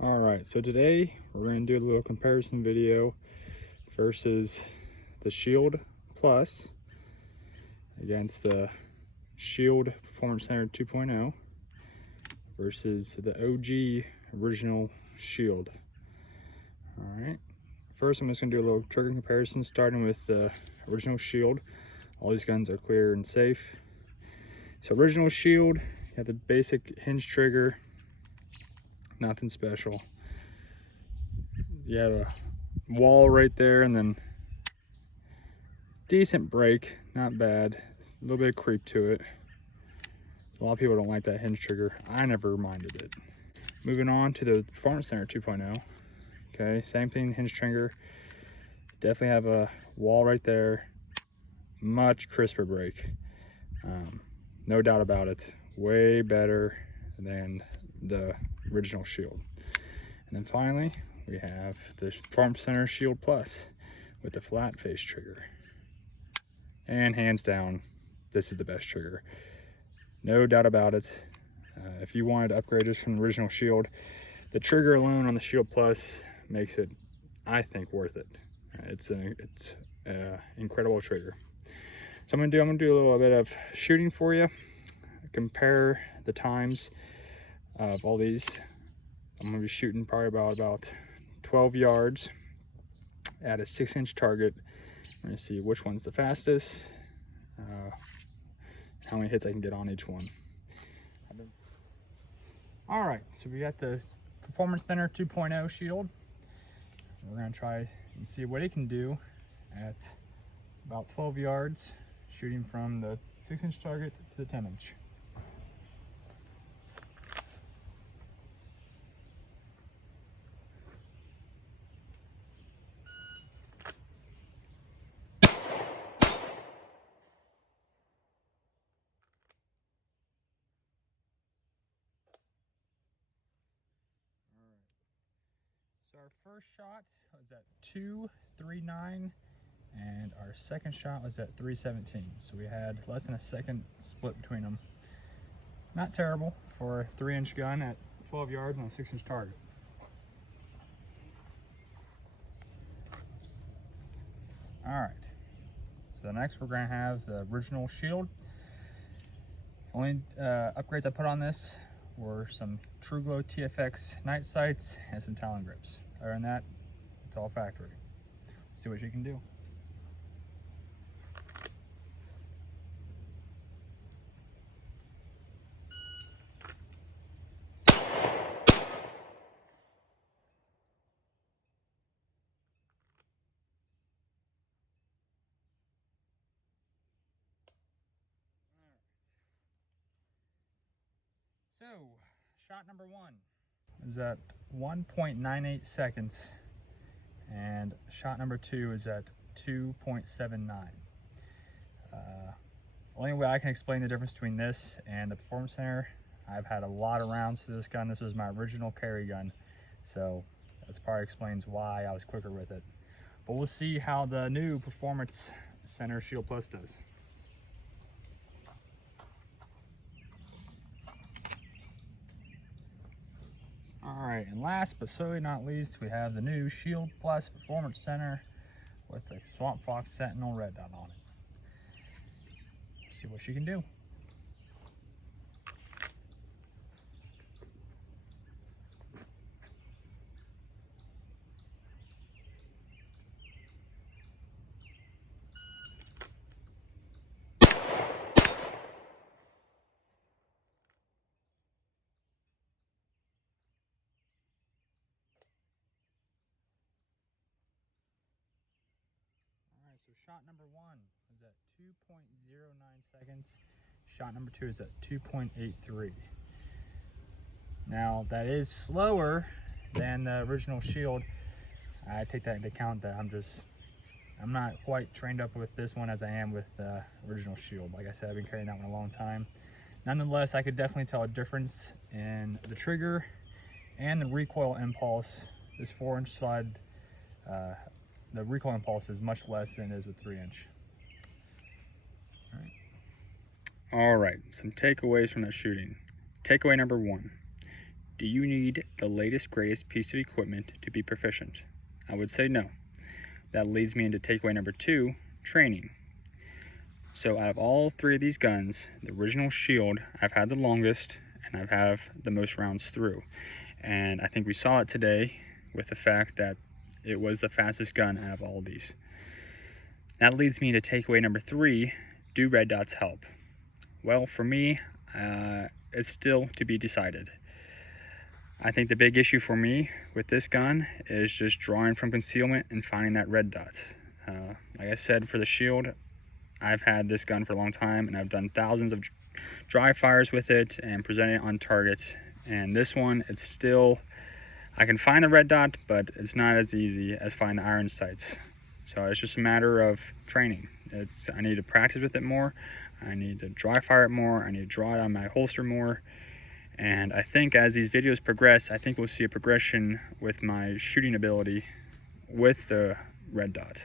All right, so today we're going to do a little comparison video versus the Shield Plus against the Shield Performance Center 2.0 versus the OG original Shield. All right, first I'm just going to do a little trigger comparison starting with the original Shield. All these guns are clear and safe. So original Shield, you have the basic hinge trigger, nothing special. You have a wall right there and then decent break, not bad. A little bit of creep to it. A lot of people don't like that hinge trigger. I never minded it. Moving on to the Performance Center 2.0. Okay, same thing, hinge trigger. Definitely have a wall right there. Much crisper break. No doubt about it. Way better than the original Shield. And then finally, we have the Performance Center Shield Plus with the flat face trigger. And hands down, this is the best trigger. No doubt about it. If you wanted to upgrade this from the original Shield, the trigger alone on the Shield Plus makes it, I think, worth it. It's an incredible trigger. So I'm gonna do a little bit of shooting for you. Compare the times of all these. I'm gonna be shooting probably about 12 yards at a 6-inch target. We're gonna see which one's the fastest, how many hits I can get on each one. All right, so we got the Performance Center 2.0 Shield. We're gonna try and see what it can do at about 12 yards, shooting from the 6-inch target to the 10-inch. So our first shot was at 239 and our second shot was at 317. So we had less than a second split between them. Not terrible for a 3-inch gun at 12 yards on a 6-inch target. All right, so next we're gonna have the original Shield. Only upgrades I put on this were some TruGlo TFX night sights and some Talon grips. Other than that, it's all factory. See what you can do. So, shot number one is at 1.98 seconds, and shot number two is at 2.79. Only way I can explain the difference between this and the Performance Center, I've had a lot of rounds to this gun. This was my original carry gun, so that's probably explains why I was quicker with it. But we'll see how the new Performance Center Shield Plus does. All right, and last but certainly not least, we have the new Shield Plus Performance Center with the Swamp Fox Sentinel red dot on it. See what she can do. So shot number one is at 2.09 seconds. Shot number two is at 2.83. Now that is slower than the original Shield. I take that into account that I'm not quite trained up with this one as I am with the original Shield. Like I said, I've been carrying that one a long time. Nonetheless, I could definitely tell a difference in the trigger and the recoil impulse. This 4-inch slide, the recoil impulse is much less than it is with 3-inch. All right, some takeaways from that shooting. Takeaway number one, Do you need the latest, greatest piece of equipment to be proficient? I would say no. That leads me into takeaway number 2, training. So out of all 3 of these guns, the original Shield I've had the longest, and I've had the most rounds through. And I think we saw it today with the fact that it was the fastest gun out of all of these. That leads me to takeaway number 3, do red dots help? Well, for me, it's still to be decided. I think the big issue for me with this gun is just drawing from concealment and finding that red dot. Like I said, for the Shield, I've had this gun for a long time, and I've done thousands of dry fires with it and presented it on target. And this one, it's still, I can find the red dot, but it's not as easy as finding the iron sights. So it's just a matter of training. I need to practice with it more. I need to dry fire it more. I need to draw it on my holster more. And I think as these videos progress, I think we'll see a progression with my shooting ability with the red dot.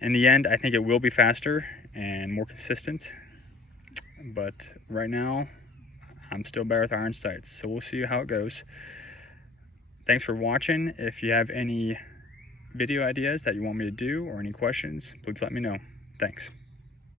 In the end, I think it will be faster and more consistent. But right now, I'm still better with iron sights. So we'll see how it goes. Thanks for watching. If you have any video ideas that you want me to do or any questions, please let me know. Thanks.